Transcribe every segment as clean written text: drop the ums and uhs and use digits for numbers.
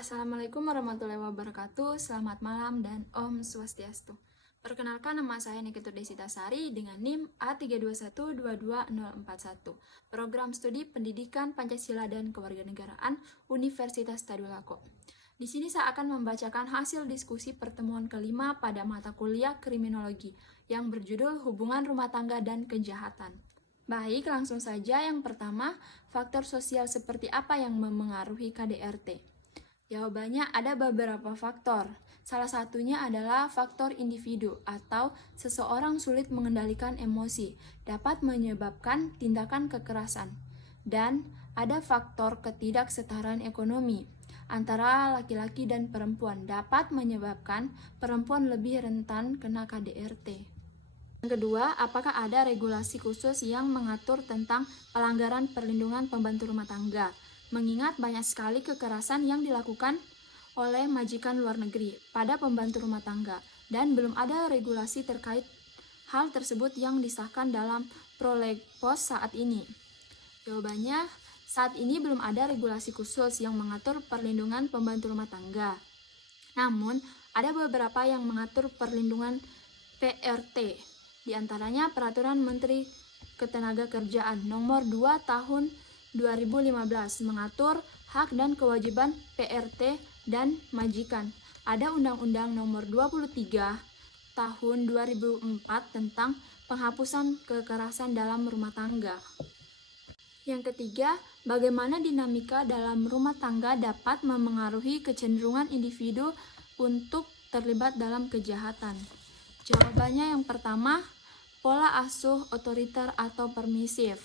Assalamualaikum warahmatullahi wabarakatuh. Selamat malam dan Om Swastiastu. Perkenalkan, nama saya Nikita Desitasari dengan NIM A321222041. Program Studi Pendidikan Pancasila dan Kewarganegaraan Universitas Tadulako. Di sini saya akan membacakan hasil diskusi pertemuan kelima pada mata kuliah Kriminologi yang berjudul Hubungan Rumah Tangga dan Kejahatan. Baik, langsung saja. Yang pertama, faktor sosial seperti apa yang memengaruhi KDRT? Jawabannya ada beberapa faktor. Salah satunya adalah faktor individu atau seseorang sulit mengendalikan emosi, dapat menyebabkan tindakan kekerasan. Dan ada faktor ketidaksetaraan ekonomi antara laki-laki dan perempuan, dapat menyebabkan perempuan lebih rentan kena KDRT. Yang kedua, apakah ada regulasi khusus yang mengatur tentang pelanggaran perlindungan pembantu rumah tangga? Mengingat banyak sekali kekerasan yang dilakukan oleh majikan luar negeri pada pembantu rumah tangga, dan belum ada regulasi terkait hal tersebut yang disahkan dalam prolegpos saat ini. Jawabannya, saat ini belum ada regulasi khusus yang mengatur perlindungan pembantu rumah tangga. Namun, ada beberapa yang mengatur perlindungan PRT, di antaranya Peraturan Menteri Ketenagakerjaan Nomor 2 Tahun 2015 mengatur hak dan kewajiban PRT dan majikan. Ada Undang-Undang Nomor 23 Tahun 2004 tentang penghapusan kekerasan dalam rumah tangga. Yang ketiga, bagaimana dinamika dalam rumah tangga dapat memengaruhi kecenderungan individu untuk terlibat dalam kejahatan? Jawabannya yang pertama, pola asuh otoriter atau permisif.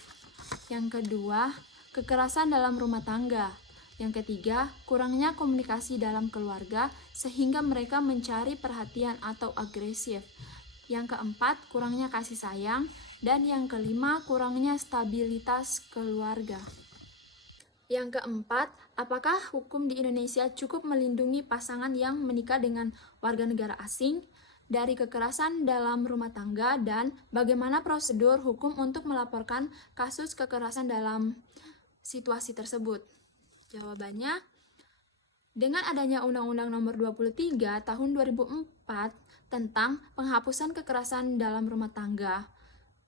Yang kedua, kekerasan dalam rumah tangga. Yang ketiga, kurangnya komunikasi dalam keluarga sehingga mereka mencari perhatian atau agresif. Yang keempat, kurangnya kasih sayang. Dan yang kelima, kurangnya stabilitas keluarga. Yang keempat, apakah hukum di Indonesia cukup melindungi pasangan yang menikah dengan warga negara asing dari kekerasan dalam rumah tangga, dan bagaimana prosedur hukum untuk melaporkan kasus kekerasan dalam situasi tersebut? Jawabannya, dengan adanya Undang-Undang Nomor 23 Tahun 2004 tentang penghapusan kekerasan dalam rumah tangga,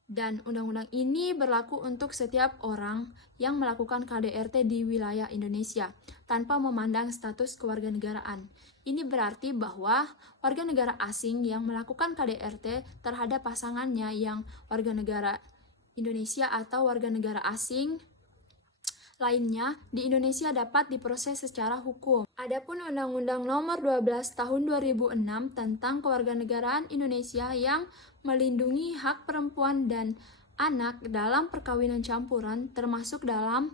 dan undang-undang ini berlaku untuk setiap orang yang melakukan KDRT di wilayah Indonesia tanpa memandang status kewarganegaraan. Ini berarti bahwa warga negara asing yang melakukan KDRT terhadap pasangannya yang warga negara Indonesia atau warga negara asing lainnya di Indonesia dapat diproses secara hukum. Adapun Undang-Undang Nomor 12 Tahun 2006 tentang Kewarganegaraan Indonesia yang melindungi hak perempuan dan anak dalam perkawinan campuran, termasuk dalam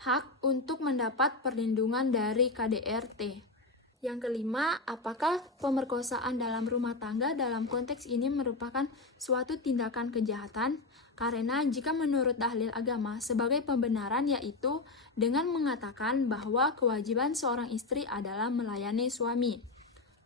hak untuk mendapat perlindungan dari KDRT. Yang kelima, apakah pemerkosaan dalam rumah tangga dalam konteks ini merupakan suatu tindakan kejahatan? Karena jika menurut dalil agama sebagai pembenaran, yaitu dengan mengatakan bahwa kewajiban seorang istri adalah melayani suami.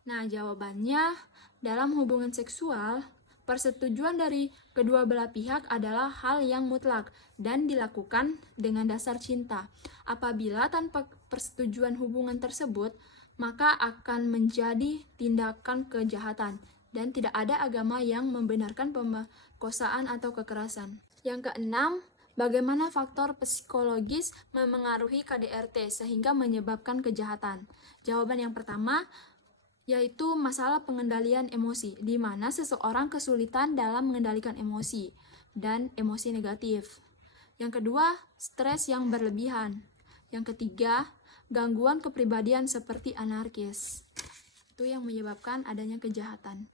Nah, jawabannya, dalam hubungan seksual, persetujuan dari kedua belah pihak adalah hal yang mutlak dan dilakukan dengan dasar cinta. Apabila tanpa persetujuan hubungan tersebut, maka akan menjadi tindakan kejahatan, dan tidak ada agama yang membenarkan pemerkosaan atau kekerasan. Yang keenam, bagaimana faktor psikologis memengaruhi KDRT sehingga menyebabkan kejahatan? Jawaban yang pertama, yaitu masalah pengendalian emosi, di mana seseorang kesulitan dalam mengendalikan emosi dan emosi negatif. Yang kedua, stres yang berlebihan. Yang ketiga, gangguan kepribadian seperti anarkis. Itu yang menyebabkan adanya kejahatan.